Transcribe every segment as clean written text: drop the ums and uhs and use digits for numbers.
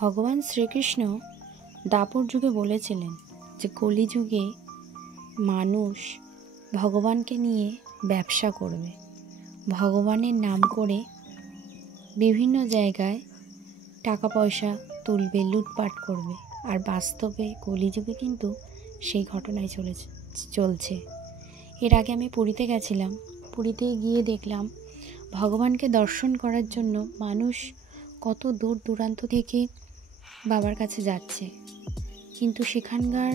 ভগবান শ্রীকৃষ্ণ দাপর যুগে বলেছিলেন যে কলিযুগে মানুষ ভগবানকে নিয়ে ব্যবসা করবে, ভগবানের নাম করে বিভিন্ন জায়গায় টাকা পয়সা তুলবে, লুটপাট করবে। আর বাস্তবে কলিযুগে কিন্তু সেই ঘটনাই চলছে। এর আগে আমি পুরীতে গেছিলাম। পুরীতে গিয়ে দেখলাম ভগবানকে দর্শন করার জন্য মানুষ কত দূর দূরান্ত থেকে বাবার কাছে যাচ্ছে, কিন্তু সেখানকার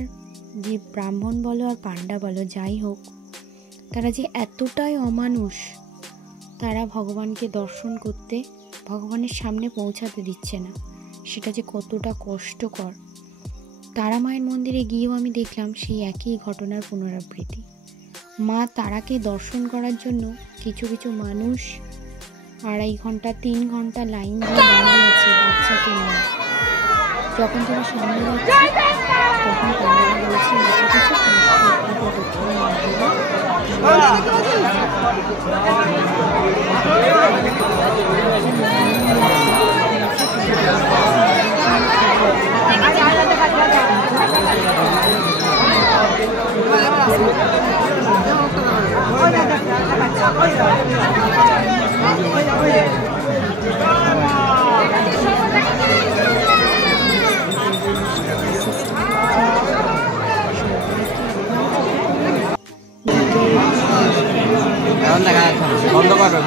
যে ব্রাহ্মণ বলো আর পাণ্ডা বলো, যাই হোক, তারা যে এতটাই অমানুষ, তারা ভগবানকে দর্শন করতে, ভগবানের সামনে পৌঁছাতে দিচ্ছে না। সেটা যে কতটা কষ্টকর। তারা মায়ের মন্দিরে গিয়েও আমি দেখলাম সেই একই ঘটনার পুনরাবৃত্তি। মা তারাকে দর্শন করার জন্য কিছু কিছু মানুষ 2.5 ঘন্টা 3 ঘন্টা লাইন দিয়ে দাঁড়িয়ে আছে বাচ্চাকে নিয়ে। যখন তারা সামনে যাচ্ছে তখন পাণ্ডারা বলছে কিছু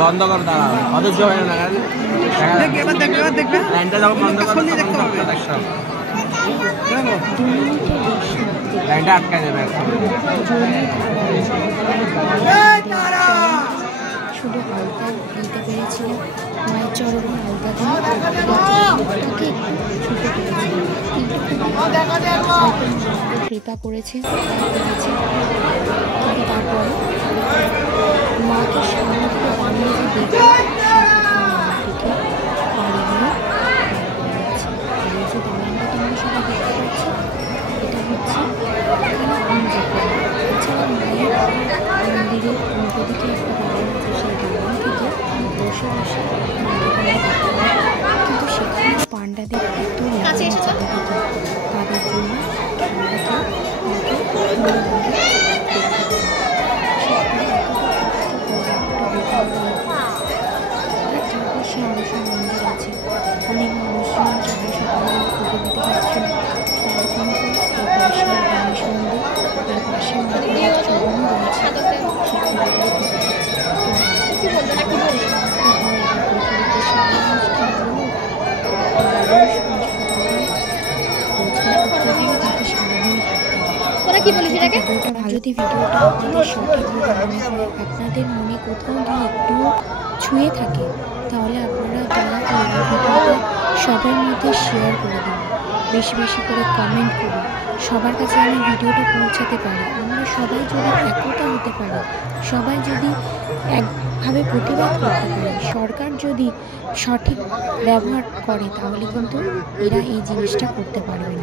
বন্ধ কর দাঁড়া অধৈর্য হয় না। লাইনটা যখন বন্ধ করো লাইনটা আটকে যাবে। শুধু আলতা দিতে পেরেছিলাম, মায়ের চরণে আলতা দিয়ে ছুটে পেরেছিলাম, কৃপা করেছে। কিন্তু তারপর মাকে সামনে থেকে দাঁড়িয়ে যে দেখে যে দালানটা তোমরা সবাই দেখতে পাচ্ছ, এটা হচ্ছে এছাড়া মায়ের মন্দিরে উল্টো দিকে একটা দালান আছে, সেই দালান থেকে বসে বসে কিন্তু সেখানে পাণ্ডাদের এত তাদের জন্য সে অবসর মন্দির আছে, অনেক মানুষজন সবাই সকালে পুজো দিতে পারছিল। তারা কিন্তু এই পাশে গণেশ মন্দির আর পাশে চরণও রয়েছে, যদি ভিডিওটা আপনাদের সঠিকভাবে আপনাদের মনে কোথাও গিয়ে একটু ছুঁয়ে থাকে, তাহলে আপনারা দয়া করে ভিডিওটা সবার মধ্যে শেয়ার করে দিন, বেশি বেশি করে কমেন্ট করুন, সবার কাছে আমি ভিডিওটা পৌঁছাতে পারি। আমরা সবাই যদি একতা হতে পারি, সবাই যদি একভাবে প্রতিবাদ করতে পারি, সরকার যদি সঠিক ব্যবহার করে, তাহলে কিন্তু এরা এই জিনিসটা করতে পারবে না।